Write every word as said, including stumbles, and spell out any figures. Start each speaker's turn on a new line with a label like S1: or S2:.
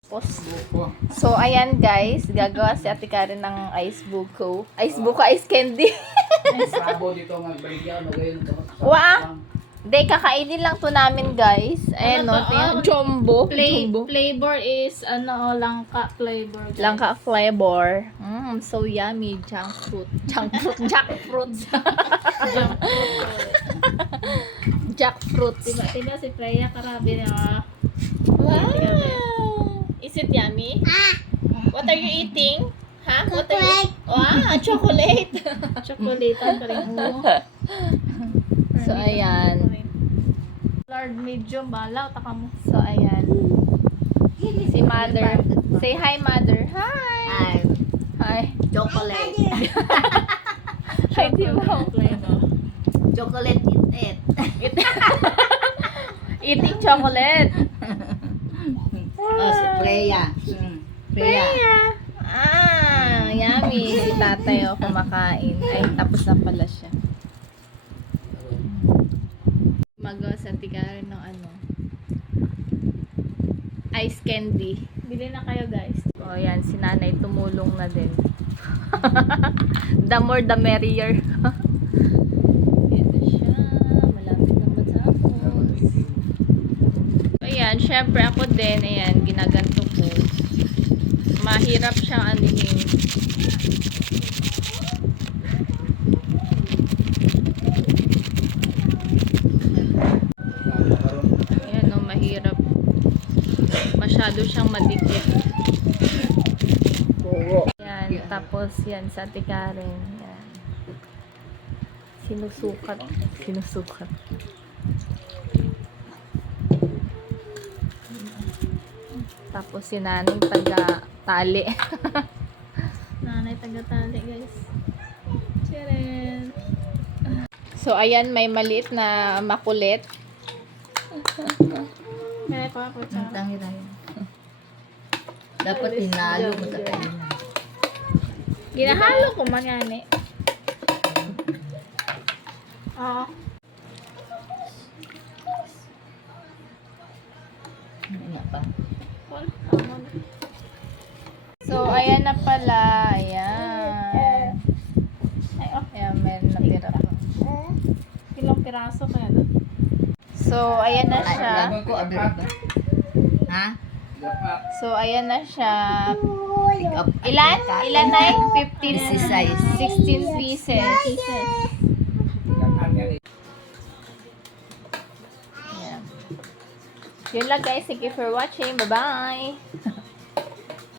S1: Pos.
S2: Buko.
S1: So, ayan guys. Gagawa si Ate Karen ng ice buko. Ice buko, ice candy.
S2: Sabo dito nga baligyan no gayon ka.
S1: Wa. Hindi, kakainin lang to namin guys. Ayan
S3: Ano
S1: no,
S3: to?
S1: ito yung
S3: Ah,
S1: jumbo.
S3: Play,
S1: Jumbo.
S3: flavor is ano, langka flavor. guys.
S1: Langka flavor. Mm, so yummy. Junk fruit. Junk fruit. Jackfruit. Jackfruits.
S3: Diba, diba si Freya Karabi na
S1: Wow! Is it yummy? What are you eating? Ha? What are you? Wow, chocolate.
S3: chocolate pa rin mo.
S1: So, ayan.
S3: Lord medium, bala, taka mo.
S1: So, ayan. Si mother. Say hi, mother. Hi!
S4: Ay,
S1: Hi.
S4: chocolate.
S1: Hi, diba?
S4: Chocolate it it.
S1: Eating chocolate.
S4: Oh, si Freya. Mm. Freya.
S1: Ah, yummy. Si tatay o kumakain. Ay, tapos na pala siya. Magawa sa tigaran ng ano. Ice candy.
S3: Bili na kayo guys.
S1: O yan, si nanay tumulong na din. The more the merrier. Ito siya. Malapit na matapos. Ayan, syempre ako din. Ayan, ginaganto ko. Mahirap siyang anuhin. Ayan o, mahirap. Masyado siyang madikit. Yan, tapos yan sa Ate Karen. Yan. Sinusukat. Sinusukat. Tapos si nanay taga tali.
S3: Nanay taga-tali guys. Chiren.
S1: So ayan, may maliit na makulit.
S3: Kaya ko ako
S4: Ang
S3: sa
S4: tangi tayo. Dapat pinalo mo sa kanya.
S3: ginahalo ko man yan eh. Oo.
S4: Ano pa?
S3: Wala. Tama na.
S1: So ayan na pala. Ayan.
S3: Ay, oh.
S1: Ayan, may natira pa.
S3: Ilang piraso kaya na?
S1: So ayan na
S4: Ay,
S1: siya.
S4: laban ko, abir ba? Ha?
S1: So ayan na siya.
S4: Pick up.
S1: Ilan? Ilan na eh? fifteen,
S4: Easy size.
S1: sixteen pieces. Ayan. Yun lang guys. Thank you for watching. Bye-bye.